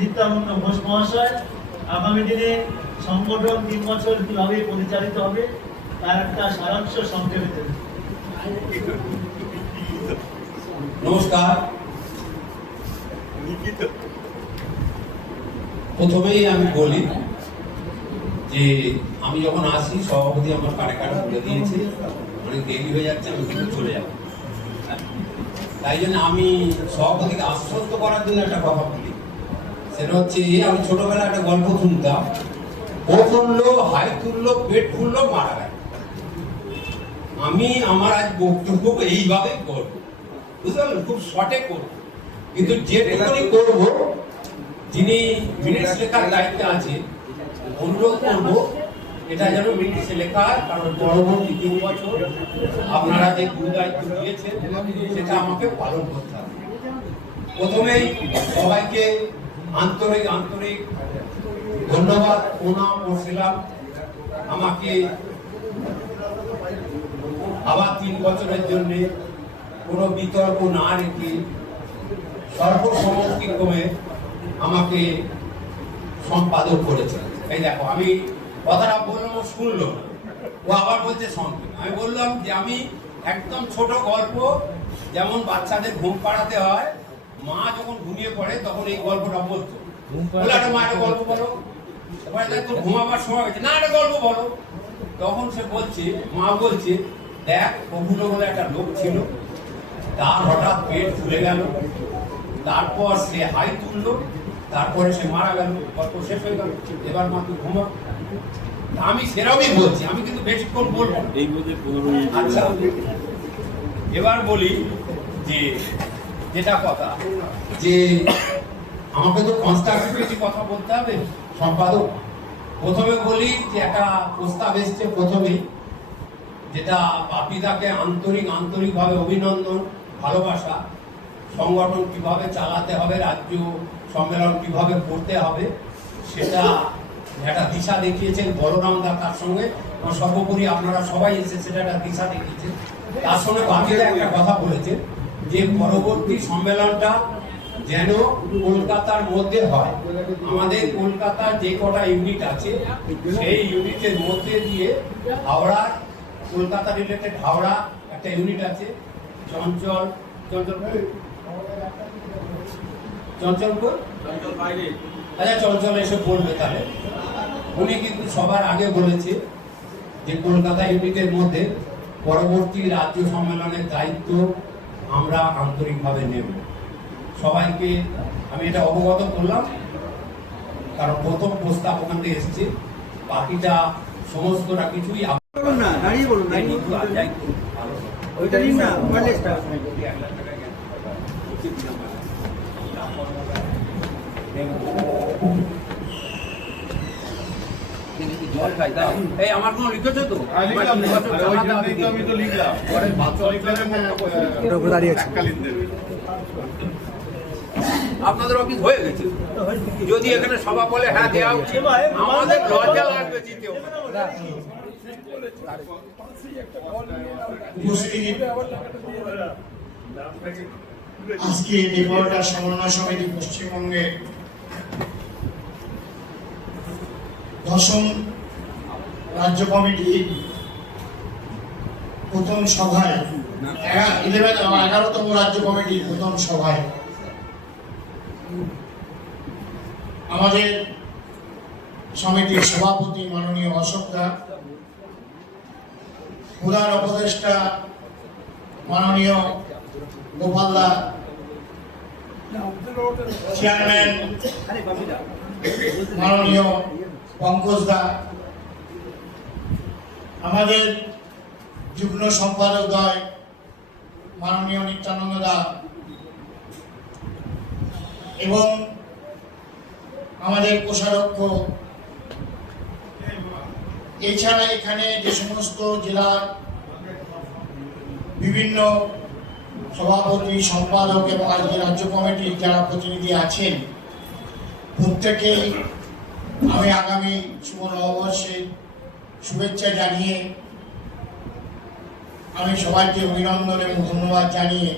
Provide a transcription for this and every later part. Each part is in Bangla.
নিত্যানন্দ ঘোষ মহাশয় আগামী দিনে সংগঠন 3 বছর কিভাবে পরিচালিত হবে তার একটা সারাংশ সংক্ষেপে দেবেন। নমস্কার। প্রথমেই আমি বলি যে আমি যখন আসি সভাপতি আমার কানে কানে বলে দিয়েছে অনেক দেরি হয়ে যাচ্ছে, আমি কিন্তু চলে যাব। তাই জন্য আমি সভাপতিকে আশ্বস্ত করার জন্য একটা কথা বলি, সেটা হচ্ছে আমি ছোটবেলায় একটা গল্প শুনতাম, ও তুললো হাই তুললো পেট ফুললো মারা গেল। আমি আমার আজ বক্তব্য এইভাবেই করবো, বুঝতে পারলেন, খুব শর্টে করবো, কিন্তু যেটুকুনি করবো যিনি মিনিটস লেখার দায়িত্বে আছে অনুরোধ করবো এটা যেন মিনিটসে লেখা হয়, কারণ পরবর্তী 3 বছর আপনারা যে গুরু দায়িত্ব দিয়েছেন সেটা আমাকে পালন করতে হবে। প্রথমেই সবাইকে আন্তরিক ধন্যবাদ প্রণাম করছিলাম। আমাকে আবার 3 বছরের জন্য কোনো বিতর্ক না রেখে সর্বসম্মতিক্রমে আমাকে সম্পাদক করেছেন। এই দেখো, আমি কথাটা বললাম, ও শুনলো না, ও আবার বলছে সংক্ষেপ। আমি বললাম যে আমি একদম ছোট গল্প, যেমন বাচ্চাদের ঘুম পাড়াতে হয়, মা যখন ঘুমিয়ে পড়ে তখন এই গল্পটা বলতো, বলে একটা মা একটা গল্প বলো, এবারে তোর ঘুমাবার সময় হয়েছে, না একটা গল্প বলো। তখন সে বলছে, মা বলছে, দেখ প্রফুল্ল বলে একটা লোক ছিল, তার হঠাৎ পেট ফুলে গেল, তারপর সে হাই তুললো, তারপরে সে মারা গেল, গল্প শেষ হয়ে গেল, এবার মা তুই ঘুমা। আমি সেরকমই বলছি, আমি কিন্তু বেশিক্ষণ বলবো না। আচ্ছা, এবার বলি যে যেটা কথা, যে আমাকে তো কনস্ট্রাকটিভ কথা বলতে হবে সম্পাদক। প্রথমে বলি যে একটা প্রস্তাব এসছে প্রথমেই, যেটা বাপিদাকে আন্তরিকভাবে অভিনন্দন, ভালোবাসা। সংগঠন কিভাবে চালাতে হবে, রাজ্য সম্মেলন কিভাবে করতে হবে, সেটা একটা দিশা দেখিয়েছেন বলরাম দা, তার সঙ্গে সর্বোপরি আপনারা সবাই এসে সেটা একটা দিশা দেখিয়েছেন। তার সঙ্গে বাকিরা একটা কথা বলেছে যে পরবর্তী সম্মেলনটা যেন কলকাতার মধ্যে হয়। আমাদের কলকাতার যে কটা ইউনিট আছে সেই ইউনিটের মধ্যে দিয়ে হাওড়া, কলকাতা রিলেটেড হাওড়া একটা ইউনিট আছে, চঞ্চল এসে বলবে। তাহলে উনি কিন্তু সবার আগে বলেছে যে কলকাতা ইউনিটের মধ্যে পরবর্তী রাজ্য সম্মেলনের দায়িত্ব আমরা আন্তরিকভাবে নেব। সবাইকে আমি এটা অবগত করলাম, কারণ প্রথম প্রস্তাব ওখান থেকে এসেছে, বাকিটা সমস্তটা কিছুই জল খাই দাও। এই আমার কোনো লিখেছো তো? আমি তো লিখলাম। আপনাদের অফিস হয়ে গেছে, যদি এখানে সভা বলে হ্যাঁ দেওয়া উচিত, আমাদের লজ্জা লাগবে জিতেও। আজকে ডেপুটেশন সমন্বয় সমিতি পশ্চিমবঙ্গে 10ম রাজ্য কমিটি প্রথম সভায় 11তম রাজ্য কমিটির প্রথম সভায় আমাদের সমিতির সভাপতি মাননীয় অশোক দা, প্রধান উপদেষ্টা মাননীয় গোপাল দা, চেয়ারম্যান মাননীয় পঙ্কজ দা, আমাদের যুগ্ম সম্পাদক দ্বয় মাননীয় নিত্যানন্দ দা, এবং আমাদের কোষাধ্যক্ষ, এছাড়া এখানে যে সমস্ত জেলার বিভিন্ন সভাপতি, সম্পাদক এবং আজকে রাজ্য কমিটির যারা প্রতিনিধি আছেন, প্রত্যেকেই আমি আগামী শুভ নববর্ষের শুভেচ্ছা জানিয়ে আমি সবাইকে অভিনন্দন এবং ধন্যবাদ জানিয়ে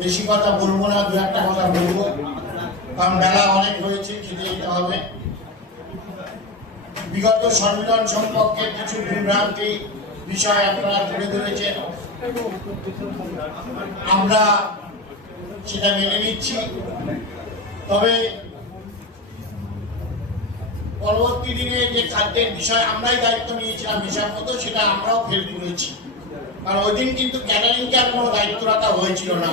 বেশি কথা বলবো না, দু একটা কথা বলবো। কারণ বেলা অনেক হয়েছে, খেতে যেতে হবে। বিগত সম্মেলন সম্পর্কে কিছু বিভ্রান্তি বিষয় আপনারা তুলে ধরেছেন, আমরা সেটা মেনে নিচ্ছি। তবে পরবর্তী দিনে যে খাদ্যের বিষয় আমরাই দায়িত্ব নিয়েছিলাম হিসাব মতো, সেটা আমরাও ফেল করেছি। কারণ ওই দিন কিন্তু ক্যাটারিংকে আর কোনো দায়িত্ব রাখা হয়েছিল না,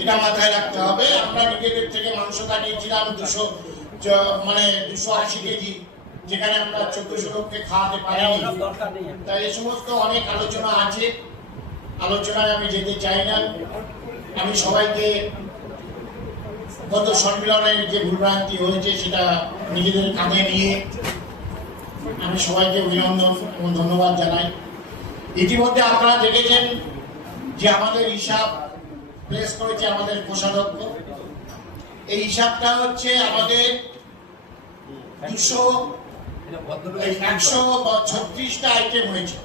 এটা মাথায় রাখতে হবে। আমরা নিজেদের থেকে মাংসটা নিয়েছিলাম 280 কেজি, যেখানে আমরা 1400 লোককে খাওয়াতে পারিনি। তাই এই সমস্ত অনেক আলোচনা আছে, আলোচনায় আমি যেতে চাই না। আমি সবাইকে গত সম্মেলনের যে ভুলভ্রান্তি হয়েছে সেটা নিজেদের কাঁধে নিয়ে আমি সবাইকে অভিনন্দন এবং ধন্যবাদ জানাই। ইতিমধ্যে আপনারা দেখেছেন যে আমাদের হিসাব প্লেস করেছে আমাদের কোষাধ্যক্ষ। এই হিসাবটা হচ্ছে আমাদের 136টা আইটেম হয়েছে।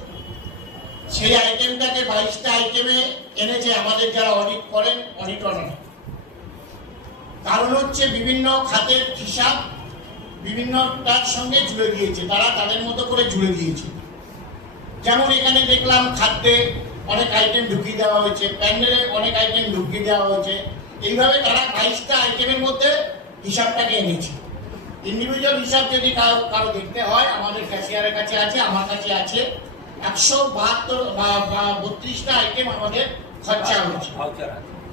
সেই আইটেমটাকে 22টা আইটেমে এনেছে আমাদের যারা অডিট করেন, অডিটররা। কারণ হচ্ছে বিভিন্ন খাতের হিসাব বিভিন্নটার সঙ্গে জুড়ে দিয়েছে, তারা তাদের মতো করে জুড়ে দিয়েছে। যেমন এখানে দেখলাম খাদ্যে অনেক আইটেম ঢুকিয়ে দেওয়া হয়েছে, প্যান্ডেলে অনেক আইটেম ঢুকিয়ে দেওয়া হয়েছে। এইভাবে তারা 22টা আইটেমের মধ্যে হিসাবটাকে এনেছে। ইন্ডিভিজুয়াল হিসাব যদি কারো দেখতে হয়, আমাদের ক্যাশিয়ারের কাছে আছে, আমার কাছে আছে। 132টা আইটেম আমাদের খরচা হয়েছে,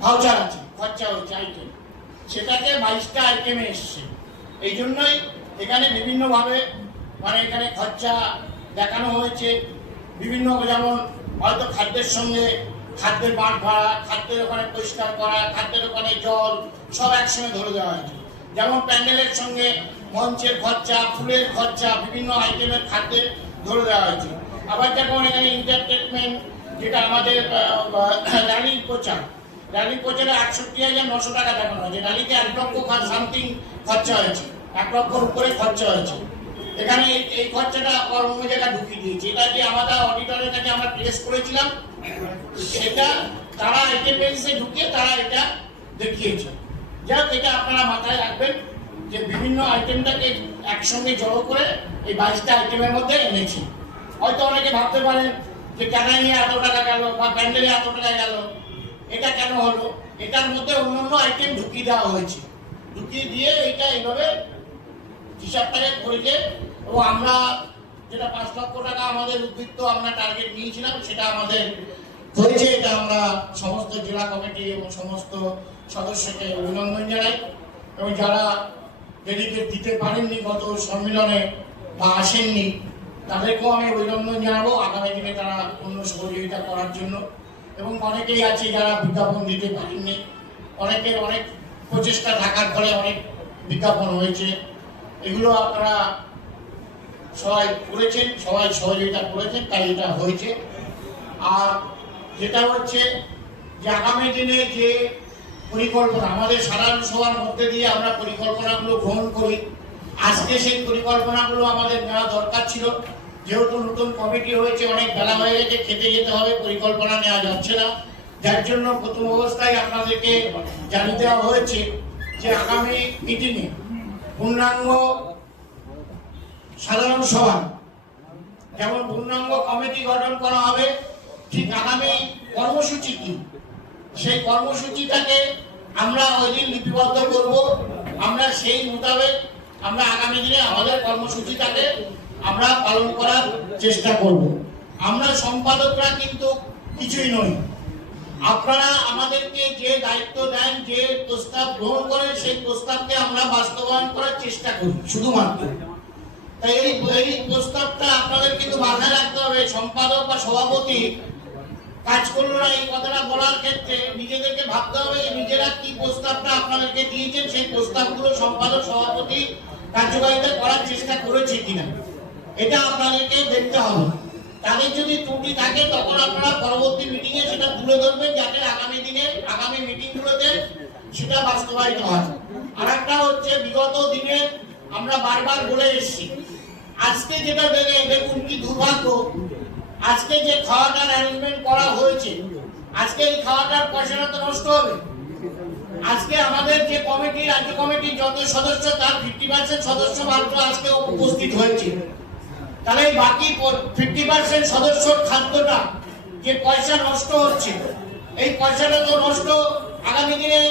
ভাউচার আছে, খরচা হয়েছে আইটেম, সেটাকে 22টা আইটেমে এসছে। এই জন্যই এখানে বিভিন্নভাবে এখানে খরচা দেখানো হয়েছে বিভিন্ন, যেমন হয়তো খাদ্যের সঙ্গে খাদ্যের মাঠ ভাড়া, খাদ্যের ওখানে পরিষ্কার করা, খাদ্যের ওখানে জল, সব একসঙ্গে ধরে দেওয়া হয়েছে। যেমন প্যান্ডেলের সঙ্গে মঞ্চের খরচা, ফুলের খরচা, বিভিন্ন আইটেমের খাদ্যের ধরে দেওয়া হয়েছে। আবার যেমন এখানে এন্টারটেনমেন্ট, যেটা আমাদের র্যালি প্রচার, র্যালি প্রচারে ৬১,৯০০ টাকা দেখানো হয়েছে। র্যালিতে 1 লক্ষ সামথিং খরচা হয়েছে, 1 লক্ষর উপরে খরচা হয়েছে। এখানে এই খরচাটা অন্য জায়গায় ঢুকিয়ে দিয়েছে। এটা যে আমাদের অডিটরের কাছে আমরা প্লেস করেছিলাম, সেটা তারা আইটেমে ঢুকিয়ে তারা এটা দেখিয়েছে। যাক, এটা আপনারা মাথায় রাখবেন যে বিভিন্ন আইটেমটাকে একসঙ্গে জড়ো করে এই 22টা আইটেমের মধ্যে এনেছি। হয়তো অনেকে ভাবতে পারেন যে ক্যাটারিংয়ে এত টাকা গেল বা প্যান্ডেলে এত টাকা গেল, এটা কেন হলো? এটার মধ্যে অন্যান্য আইটেম ঢুকিয়ে দেওয়া হয়েছে, ঢুকিয়ে দিয়ে এটা এইভাবে হিসাবটাকে করেছে। এবং আমরা যেটা 5 লক্ষ টাকা আমাদের উদ্বৃত্ত আমরা টার্গেট নিয়েছিলাম, সেটা আমাদের হয়েছে। এটা আমরা সমস্ত জেলা কমিটি এবং সমস্ত সদস্যকে অভিনন্দন জানাই। এবং যারা ডেলিগেট দিতে পারেননি গত সম্মেলনে বা আসেননি, তাদেরকেও আমি অভিনন্দন জানাবো আগামী দিনে তারা অন্য সহযোগিতা করার জন্য। এবং অনেকেই আছে যারা বিজ্ঞাপন দিতে পারেননি, অনেকের অনেক প্রচেষ্টা থাকার ফলে অনেক বিজ্ঞাপন হয়েছে। এগুলো আপনারা সবাই করেছেন, সবাই সহযোগিতা করেছেন, তাই এটা হয়েছে। আর যেটা হচ্ছে যে আগামী দিনে যে পরিকল্পনা আমাদের সাধারণ সভার মধ্যে দিয়ে আমরা পরিকল্পনাগুলো গ্রহণ করি, আজকে সেই পরিকল্পনাগুলো আমাদের নেওয়া দরকার ছিল। যেহেতু নতুন কমিটি হয়েছে, অনেক বেলা হয়ে গেছে, খেতে যেতে হবে, পরিকল্পনা নেওয়া যাচ্ছে না। যার জন্য প্রথম অবস্থায় আপনাদেরকে জানিয়ে দেওয়া হয়েছে যে আগামী মিটিংয়ে পূর্ণাঙ্গ সাধারণ সভা, যেমন পূর্ণাঙ্গ কমিটি গঠন করা হবে, ঠিক আগামী কর্মসূচি কি, সেই কর্মসূচিটাকে আমরা ওই দিন লিপিবদ্ধ করব। আমরা সেই মোতাবেক আমরা আগামী দিনে আমাদের কর্মসূচিটাকে আমরা পালন করার চেষ্টা করব। আমরা সম্পাদকরা কিন্তু কিছুই নই, আপনারা আমাদেরকে যে দায়িত্ব দেন, যে প্রস্তাব গ্রহণ করেন, সেই প্রস্তাবকে আমরা বাস্তবায়ন করার চেষ্টা করি শুধুমাত্র। তাই এই প্রস্তাবটা আপনাদের কিন্তু মাথায় রাখতে হবে। সম্পাদক বা সভাপতি কাজ করলো না, এই কথাটা বলার ক্ষেত্রে নিজেদেরকে ভাবতে হবে নিজেরা কি প্রস্তাবটা আপনাদেরকে দিয়েছেন, সেই প্রস্তাবগুলো সম্পাদক সভাপতি কার্যকারিতা করার চেষ্টা করেছে কিনা, এটা আপনাদেরকে দেখতে হবে। তাদের যদি ত্রুটি থাকে তখন আপনারা পরবর্তী মিটিংয়ে সেটা তুলে ধরবেন, যাতে আগামী দিনে আগামী মিটিংগুলোতে সেটা বাস্তবায়িত হয়। আর একটা হচ্ছে, বিগত দিনে আমরা বারবার বলে এসেছি, আজকে যেটা দেখুন কি দুর্ভাগ্য, আজকে যে খাওয়াটার অ্যারেঞ্জমেন্ট করা হয়েছে, আজকে এই খাওয়াটার পয়সাটা তো নষ্ট হবে। আজকে আমাদের যে কমিটি, রাজ্য কমিটির যত সদস্য তার 50% সদস্য মাত্র আজকে উপস্থিত হয়েছে। তাহলে বাকি 50% সদস্যর খাদ্যটা যে পয়সা নষ্ট হচ্ছে, এই পয়সাটা তো নষ্ট আগামী দিনে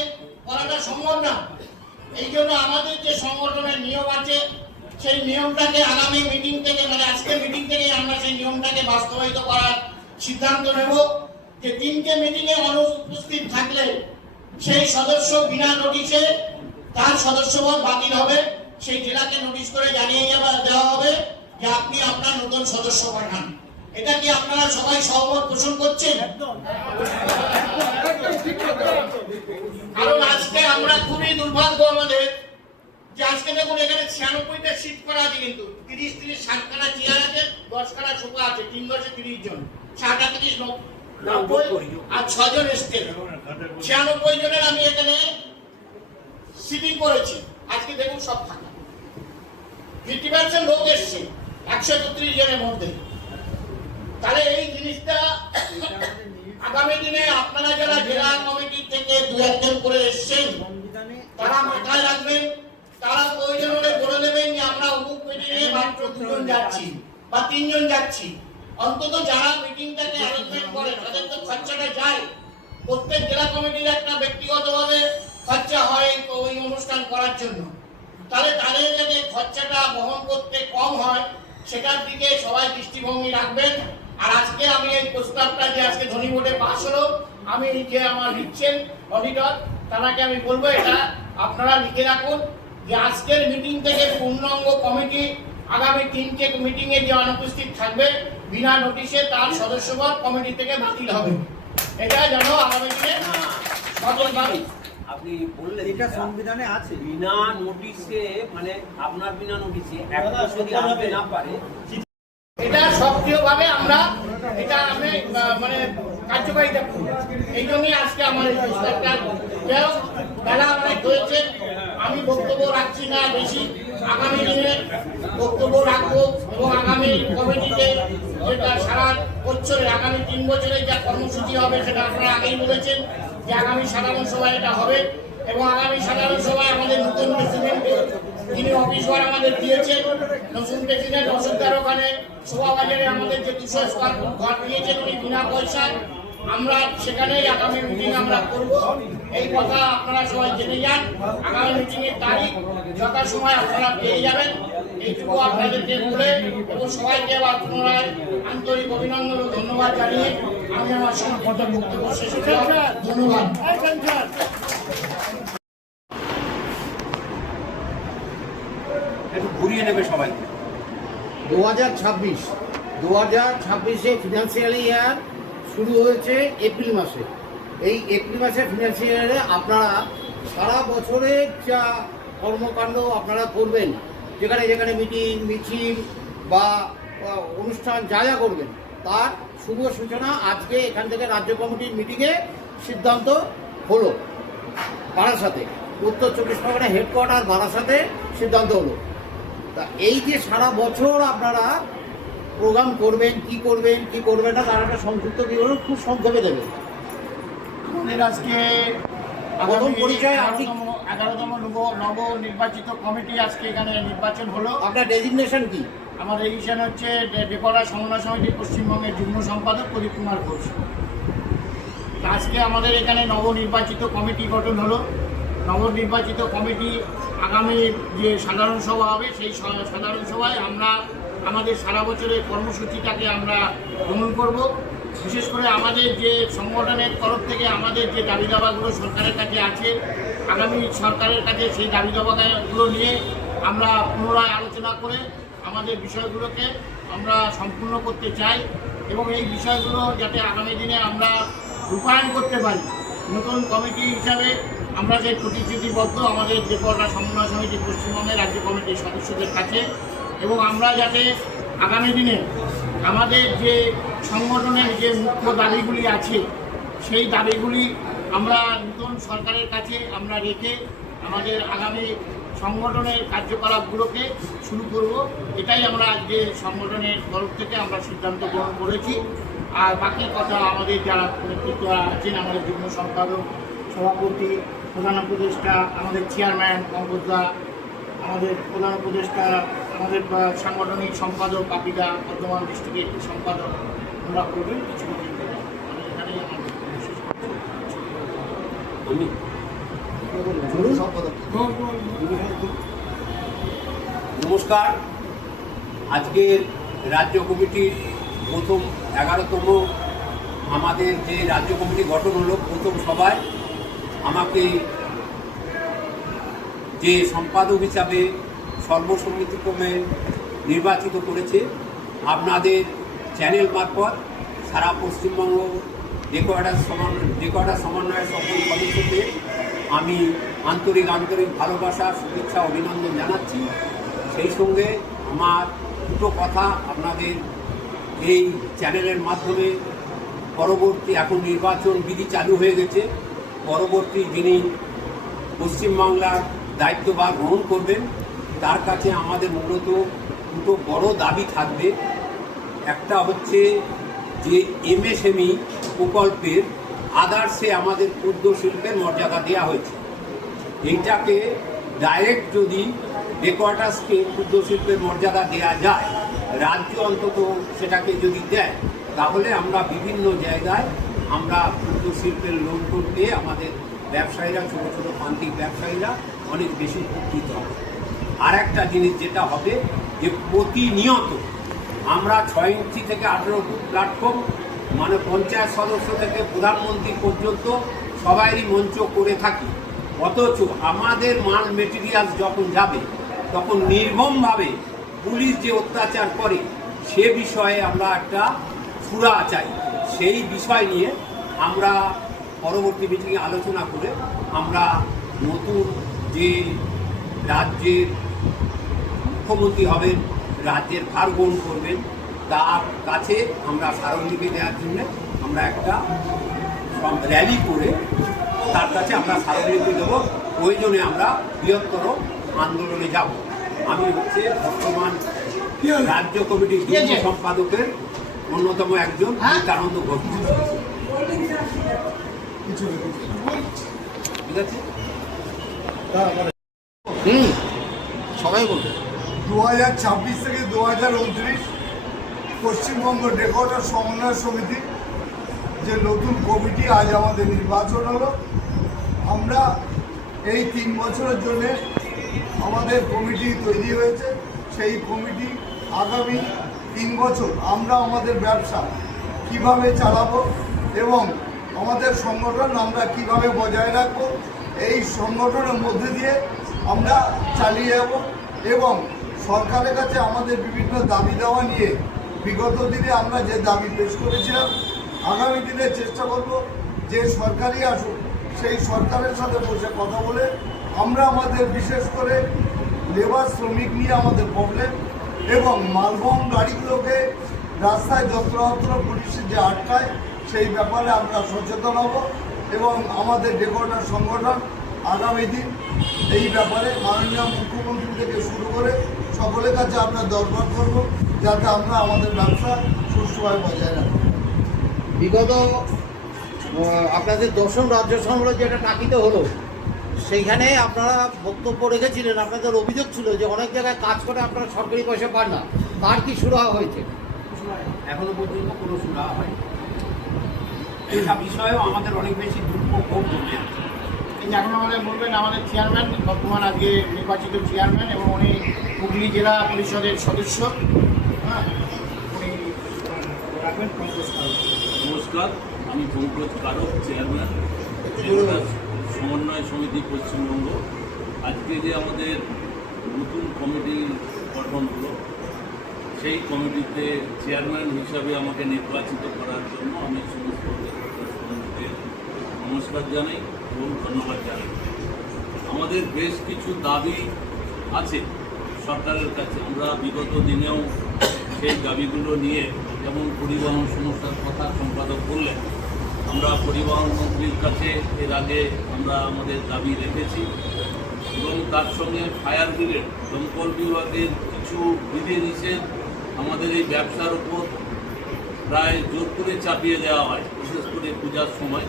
করাটা সম্ভব না। এই জন্য আমাদের যে সংগঠনের নিয়ম আছে, সেই নিয়মটাকে আগামী মিটিং থেকে, মানে আজকে মিটিং থেকে আমরা সেই নিয়মটাকে বাস্তবায়িত করার সিদ্ধান্ত নেব যে 3টে মিটিংয়ে অনুপস্থিত থাকলে সেই সদস্য বিনা নোটিশে তার সদস্যপদ বাতিল হবে। সেই জেলাকে নোটিশ করে জানিয়ে দেওয়া হবে যে আপনি আপনার নতুন সদস্য পাঠান। এটা কি আপনারা সবাই সহমত পোষণ করছেন? কারণ আজকে আমরা খুবই দুর্ভাগ্য আমাদের যে আজকে দেখুন এখানে 96টা সিট করা আছে, কিন্তু 30 60খানা চেয়ার আছে, 10খানা সোফা আছে, 3 10 30 জন, 38 90 আর 6 জন এসছেন। 96 জনের আমি এখানে সিটিং করেছি। আজকে দেখুন সব ফাঁকা, 50% লোক এসছে 131 জনের মধ্যে। তাহলে এই জিনিসটা আগামী দিনে আপনারা যারা জেলা কমিটি থেকে 2-1 করে এসছেন তারা মাথায় রাখবেন। তারা প্রয়োজন হলে বলে দেবেন যে আমরা অমুক মিটিংয়ে মাত্র 2 জন যাচ্ছি বা 3 জন যাচ্ছি। অন্তত যারা মিটিংটাকে অ্যারেঞ্জমেন্ট করে তাদের তো খরচাটা যায়। প্রত্যেক জেলা কমিটির একটা ব্যক্তিগতভাবে খরচা হয় ওই অনুষ্ঠান করার জন্য। তাহলে তাদের যাতে খরচাটা বহন করতে কম হয় সেটার দিকে সবাই দৃষ্টিভঙ্গি রাখবেন। আর আজকে আমি এই প্রস্তাবটা যে আজকে ধনী ভোটে পাস হলো, আমি যে আমার লিখছেন অডিটর তাকে আমি বলবো এটা আপনারা লিখে রাখুন যে আজকের মিটিং থেকে পূর্ণাঙ্গ কমিটি আগামী 3টে মিটিংয়ে যে অনুপস্থিত থাকবে বিনা নোটিশে তার সদস্যপদ কমিটি থেকে বাতিল হবে। এটা যেন আগামী দিনে সঠিকভাবে আপনি বললেন এটা সংবিধানে আছে। বিনা নোটিশে, মানে আপনার বিনা নোটিশে একটা যদি আসতে না পারে, এটা সক্রিয়ভাবে আমরা এটা আমি মানে কার্যকারিতা করি। এই জন্যই আজকে আমার এই প্রস্তাবটা বেলা অনেক হয়েছে, আমি বক্তব্য রাখছি না বেশি। আগামী দিনে বক্তব্য রাখবো এবং আগামী কমিটিতে যেটা সারা বছরের আগামী 3 বছরের যা কর্মসূচি হবে সেটা আপনারা আগেই বলেছেন যে আগামী সাধারণ সভায় এটা হবে। এবং আগামী সাধারণ সভায় আমাদের নতুন প্রেসিডেন্ট যিনি অফিস ঘর আমাদের দিয়েছেন, নতুন প্রেসিডেন্ট অশোকদার ওখানে শোভাবাজারে আমাদের যে 200 স্কোয়ার ফুট ঘর দিয়েছেন উনি বিনা পয়সায়, আমরা সেখানেই আগামী মিটিং আমরা করব। এই কথা আপনারা সবাই জেনে যান। আগামী মিটিংয়ের তারিখ যথাসময় আপনারা পেয়ে যাবেন। এইটুকু আপনাদেরকে বলে এবং সবাইকে আবার পুনরায় আন্তরিক অভিনন্দন ও ধন্যবাদ জানিয়ে আমি আমার সংক্ষিপ্ত বক্তব্য শেষ করলাম। ধন্যবাদ। একটু ঘুরিয়ে নেবে সবাই। 2026-এ ফিনান্সিয়াল ইয়ার শুরু হয়েছে এপ্রিল মাসে। এই এপ্রিল মাসে ফিনান্সিয়াল ইয়ারে আপনারা সারা বছরের যা কর্মকাণ্ড আপনারা করবেন, যেখানে যেখানে মিটিং মিছিল বা অনুষ্ঠান যা যা করবেন তার শুভ সূচনা আজকে এখান থেকে রাজ্য কমিটির মিটিংয়ে সিদ্ধান্ত হলো। বারাসাতে, উত্তর 24 পরগনা হেডকোয়ার্টার বারাসাতে সিদ্ধান্ত হলো। তা এই যে সারা বছর আপনারা প্রোগ্রাম করবেন, কি করবেন না তার একটা সংক্ষিপ্ত বিবরণ খুব সংক্ষেপে দেবেন। আমাদের আজকে প্রথম পরিচয় আপনি 11তম নব নির্বাচিত কমিটি আজকে এখানে নির্বাচন হলো। আপনার ডেজিগনেশন কি? আমার রেজিস্ট্রেশন হচ্ছে ডেকোরা সমন্বয় সমিতি পশ্চিমবঙ্গের যুগ্ম সম্পাদক প্রদীপ কুমার ঘোষ। আজকে আমাদের এখানে নবনির্বাচিত কমিটি গঠন হলো। নবনির্বাচিত কমিটি আগামী যে সাধারণ সভা হবে সেই সাধারণ সভায় আমরা আমাদের সারা বছরের কর্মসূচিটাকে আমরা গ্রহণ করব। বিশেষ করে আমাদের যে সংগঠনের তরফ থেকে আমাদের যে দাবি দাবাগুলো সরকারের কাছে আছে, আগামী সরকারের কাছে সেই দাবি দাবাগুলো নিয়ে আমরা পুনরায় আলোচনা করে আমাদের বিষয়গুলোকে আমরা সম্পূর্ণ করতে চাই এবং এই বিষয়গুলো যাতে আগামী দিনে আমরা রূপায়ণ করতে পারি। নতুন কমিটি হিসাবে আমরা যে প্রতিশ্রুতিবদ্ধ আমাদের দেবররা সমন্বয় সমিতি পশ্চিমবঙ্গের রাজ্য কমিটির সদস্যদের কাছে, এবং আমরা যাতে আগামী দিনে আমাদের যে সংগঠনের যে মুখ্য দাবিগুলি আছে সেই দাবিগুলি আমরা নতুন সরকারের কাছে আমরা রেখে আমাদের আগামী সংগঠনের কার্যকলাপগুলোকে শুরু করব। এটাই আমরা আজকে সংগঠনের তরফ থেকে আমরা সিদ্ধান্ত গ্রহণ করেছি। আর বাকি কথা আমাদের যারা নেতৃত্ব আছেন, আমাদের যুগ্ম সম্পাদক, সভাপতি, প্রধান উপদেষ্টা, আমাদের চেয়ারম্যান পঙ্কজদা, আমাদের প্রধান উপদেষ্টা, আমাদের সাংগঠনিক সম্পাদক কাপিদা, বর্ধমান ডিস্ট্রিক্টের সম্পাদক, ওরা করবেন কিছু বক্তব্য। আমি এখানেই আমার শেষ করছি। নমস্কার। আজকের রাজ্য কমিটির প্রথম 11তম আমাদের যে রাজ্য কমিটি গঠন হলো, প্রথম সভায় আমাকে যে সম্পাদক হিসাবে সর্বসম্মতিক্রমে নির্বাচিত করেছে, আপনাদের চ্যানেল মারফত সারা পশ্চিমবঙ্গ ডেকোয়ার্ডার সমন্বয়ের সকল সদস্যদের আমি আন্তরিক ভালোবাসা, শুভেচ্ছা, অভিনন্দন জানাচ্ছি। সেই সঙ্গে আমার দুটো কথা আপনাদের এই চ্যানেলের মাধ্যমে পরবর্তী, এখন নির্বাচন বিধি চালু হয়ে গেছে, পরবর্তী যিনি পশ্চিমবাংলার দায়িত্বভার গ্রহণ করবেন তার কাছে আমাদের মূলত দুটো বড় দাবি থাকবে। একটা হচ্ছে যে এমএসএমই প্রকল্পের আদার্সে আমাদের ক্ষুদ্র শিল্পের মর্যাদা দেওয়া হয়েছে, এইটাকে ডাইরেক্ট যদি ডেকোয়ার্টার্সকে ক্ষুদ্র শিল্পের মর্যাদা দেওয়া যায়, রাজ্য অন্তত সেটাকে যদি দেয়, তাহলে আমরা বিভিন্ন জায়গায় আমরা ক্ষুদ্র শিল্পের লোন করতে আমাদের ব্যবসায়ীরা, ছোটো ছোটো প্রান্তিক ব্যবসায়ীরা অনেক বেশি উপকৃত হবে। আর একটা জিনিস যেটা হবে যে প্রতিনিয়ত আমরা 6 ইঞ্চি থেকে 18 ফুট প্ল্যাটফর্ম, মানে পঞ্চায়েত সদস্য থেকে প্রধানমন্ত্রী পর্যন্ত সবাইরই মঞ্চ করে থাকি, অথচ আমাদের মাল মেটেরিয়ালস যখন যাবে তখন নির্মমভাবে পুলিশ যে অত্যাচার করে সে বিষয়ে আমরা একটা সুরা চাই। সেই বিষয় নিয়ে আমরা পরবর্তী মিটিংয়ে আলোচনা করে আমরা নতুন যে রাজ্যের মুখ্যমন্ত্রী হবেন, রাজ্যের ভার গ্রহণ করবেন, তার কাছে আমরা স্মারকলিপি দেওয়ার জন্য আমরা একটা র্যালি করে তার কাছে আমরা স্মারকলিপি দেবো। প্রয়োজনে আমরা বৃহত্তর আন্দোলনে যাব। আমি হচ্ছে বর্তমান রাজ্য কমিটির যুগ্ম সম্পাদকের অন্যতম একজন নিত্যানন্দ ঘোষ। ঠিক আছে, সবাই বলবে। 2026 থেকে 2029 পশ্চিমবঙ্গ ডেকোয়ার্ডার সমন্বয় সমিতি যে নতুন কমিটি আজ আমাদের নির্বাচন হলো। আমরা এই 3 বছরের জন্য আমাদের কমিটি তৈরি হয়েছে। সেই কমিটি আগামী 3 বছর আমরা আমাদের ব্যবসা কিভাবে চালাবো এবং আমাদের সংগঠন আমরা কিভাবে বজায় রাখবো, এই সংগঠনের মধ্যে দিয়ে আমরা চালিয়ে যাব এবং সরকারের কাছে আমাদের বিভিন্ন দাবি দেওয়া নিয়ে বিগত দিনে আমরা যে দাবি পেশ করেছিলাম, আগামী দিনে চেষ্টা করব যে সরকারই আসুক সেই সরকারের সাথে বসে কথা বলে আমরা আমাদের বিশেষ করে লেবার শ্রমিক নিয়ে আমাদের প্রবলেম এবং মালবহন গাড়িগুলোকে রাস্তায় যত্রতত্র পুলিশের যে আটকায় সেই ব্যাপারে আমরা সচেতন হব এবং আমাদের ডেকোয়ার্ডার সংগঠন আগামী দিন এই ব্যাপারে মাননীয় মুখ্যমন্ত্রী থেকে শুরু করে সকলের কাছে আমরা দরবার করব যাতে আমরা আমাদের ব্যবসা সুষ্ঠুভাবে বজায় রাখি। বিগত আপনাদের 10ম রাজ্য সম্মেলন যেটা টাকিতে হলো, সেইখানে আপনারা বক্তব্য রেখেছিলেন, আপনাদের অভিযোগ ছিল যে অনেক জায়গায় কাজ করে আপনারা সরকারি পয়সা পান না। তার কি শুরু হয়েছে? এখনো পর্যন্ত কোনো সুরা হয়নি। এইসব বিষয়েও আমাদের অনেক বেশি দুঃখ ক্ষোভ জমে আছে। এখন আমাদের বলবেন আমাদের চেয়ারম্যান, বর্তমান আজকে নির্বাচিত চেয়ারম্যান এবং উনি হুগলি জেলা পরিষদের সদস্য, হ্যাঁ, উনি রাখবেন পঙ্কজ কারক। নমস্কার, আমি পঙ্কজ কারক, চেয়ারম্যান সমন্বয় সমিতি পশ্চিমবঙ্গ। আজকে যে আমাদের নতুন কমিটি গঠন হলো, সেই কমিটিতে চেয়ারম্যান হিসাবে আমাকে নির্বাচিত করার জন্য আমি সমস্ত সমিতিদের নমস্কার জানাই এবং ধন্যবাদ জানাই। আমাদের বেশ কিছু দাবি আছে সরকারের কাছে। আমরা বিগত দিনেও সেই দাবিগুলো নিয়ে, যেমন পরিবহন সমস্যার কথা সম্পাদক বললেন, আমরা পরিবহন মন্ত্রীর কাছে এর আগে আমরা আমাদের দাবি রেখেছি এবং তার সঙ্গে ফায়ার ব্রিগেড, দমকল বিভাগের কিছু বিধিনিষেধ আমাদের এই ব্যবসার উপর প্রায় জোর করে চাপিয়ে দেওয়া হয়, বিশেষ করে পূজার সময়।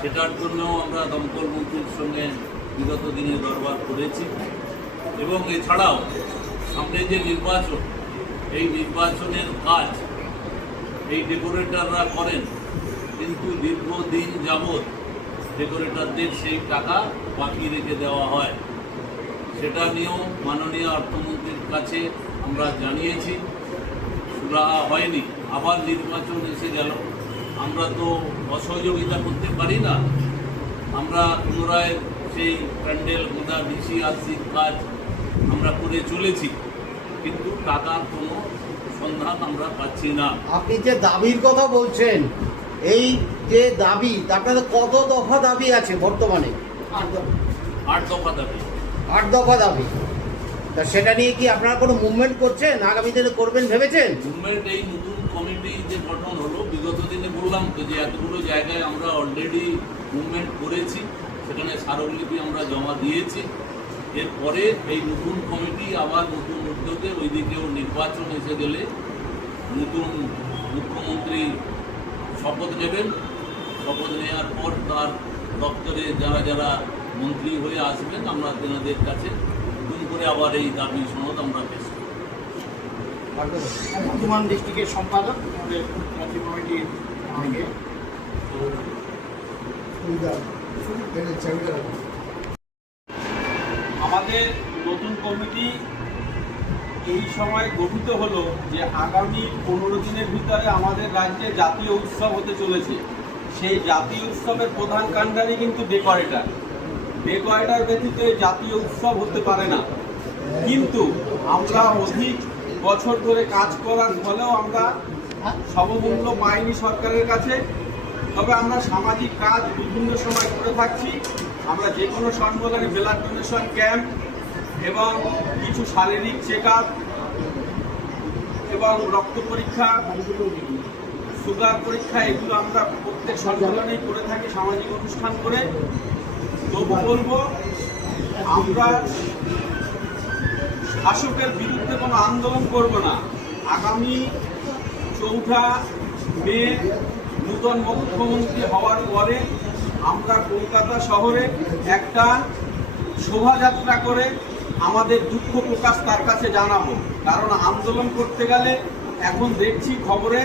সেটার জন্য আমরা দমকল মন্ত্রীর সঙ্গে বিগত দিনে দরবার করেছি এবং এছাড়াও সামনে যে নির্বাচন, এই নির্বাচনের কাজ এই ডেকোরেটররা করেন, কিন্তু দীর্ঘদিন যাবৎ ডেকোরেটরদের সেই টাকা বাকি রেখে দেওয়া হয়। সেটা নিয়েও মাননীয় অর্থমন্ত্রীর কাছে আমরা জানিয়েছি, সুরাহা হয়নি। আবার নির্বাচন এসে গেল, আমরা তো অসহযোগিতা করতে পারি না। আমরা পুনরায় সেই প্যান্ডেল গোদা ডিসিআরসির কাজ আমরা করে চলেছি, কিন্তু টাকার কোনো সন্ধান আমরা পাচ্ছি না। আপনি যে দাবির কথা বলছেন, এই যে দাবি, আপনাদের কত দফা দাবি আছে বর্তমানে? 8 দফা দাবি। 8 দফা দাবি। তা সেটা নিয়ে কি আপনারা কোনো মুভমেন্ট করছেন, আগামী দিনে করবেন ভেবেছেন? মুভমেন্ট এই নতুন কমিটি যে গঠন হলো, বিগত দিনে বললাম তো যে এতগুলো জায়গায় আমরা অলরেডি মুভমেন্ট করেছি, সেখানে স্মারকলিপি আমরা জমা দিয়েছি। এরপরে এই নতুন কমিটি আবার নতুন উদ্যোগে, ওইদিকেও নির্বাচন এসে গেলে নতুন মুখ্যমন্ত্রী শপথ নেবেন। শপথ নেওয়ার পর তার দপ্তরে যারা যারা মন্ত্রী হয়ে আসবেন, আমরা তেনাদের কাছে নতুন করে আবার এই দাবি সনদ আমরা পেশ করব। বর্ধমান ডিস্ট্রিক্টের সম্পাদক আমাদের রাজ্য কমিটির থেকে। আমাদের নতুন কমিটি এই সময় গঠিত হলো যে আগামী 15 দিনের ভিতরে আমাদের রাজ্যে জাতীয় উৎসব হতে চলেছে। সেই জাতীয় উৎসবের প্রধান কাণ্ডারি কিন্তু ডেকোরেটর। ডেকোরেটর ব্যতীত জাতীয় উৎসব হতে পারে না। কিন্তু আমরা অধিক বছর ধরে কাজ করার ফলেও আমরা সমমূল্য পাইনি সরকারের কাছে। তবে আমরা সামাজিক কাজ বিভিন্ন সময় করে থাকছি। আমরা যে কোনো সম্মেলনে ব্লাড ডোনেশন ক্যাম্প এবং কিছু শারীরিক চেক আপ এবং রক্ত পরীক্ষা, সুগার পরীক্ষা, এগুলো আমরা প্রত্যেক সম্মেলনেই করে থাকি সামাজিক অনুষ্ঠান করে। তবু বলবো, আমরা শাসকের বিরুদ্ধে কোনো আন্দোলন করব না। আগামী 4 মে নূতন মুখ্যমন্ত্রী হওয়ার পরে আমরা কলকাতা শহরে একটা শোভাযাত্রা করে আমাদের দুঃখ প্রকাশ তার কাছে জানাবো। কারণ আন্দোলন করতে গেলে এখন দেখছি খবরে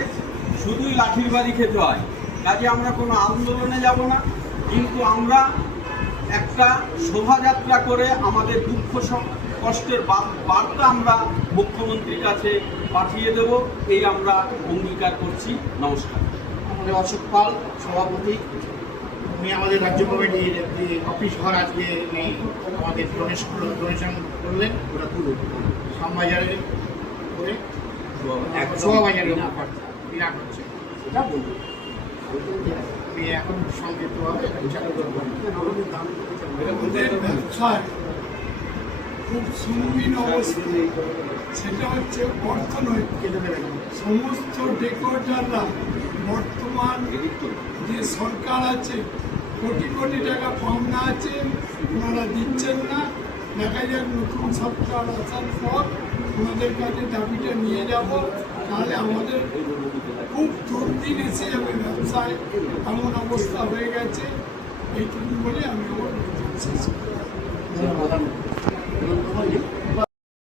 শুধুই লাঠির বাড়ি খেতে হয়। কাজে আমরা কোনো আন্দোলনে যাব না, কিন্তু আমরা একটা শোভাযাত্রা করে আমাদের দুঃখ কষ্টের বার্তা আমরা মুখ্যমন্ত্রীর কাছে পাঠিয়ে দেব, এই আমরা অঙ্গীকার করছি। নমস্কার। আমাদের অশোক পাল সভাপতি, উনি আমাদের রাজ্য কমিটির একটি অফিস ঘর আজকে উনি আমাদের ডোনেশন করলেন। ওটা পুরো শ্যামবাজারে করে শোভাবাজারে বিরাট হচ্ছে, এটা বলবো। আমি এখন সংক্ষিপ্তভাবে চালু করবো। আমাদের ব্যবসায় খুব সংকীর্ণ অবস্থা, সেটা হচ্ছে অর্থনৈতিক। সমস্ত ডেকোরেটররা বর্তমান যে সরকার আছে, কোটি কোটি টাকা পাওনা আছে, ওনারা দিচ্ছেন না। দেখা যাক নতুন সরকার আসার পর ওনাদের কাছে দাবিটা নিয়ে যাব, তাহলে আমাদের খুব দুর্দিন এসে যাবে ব্যবসায়, এমন অবস্থা হয়ে গেছে। এইটুকু বলে আমি আমার শেষ করি।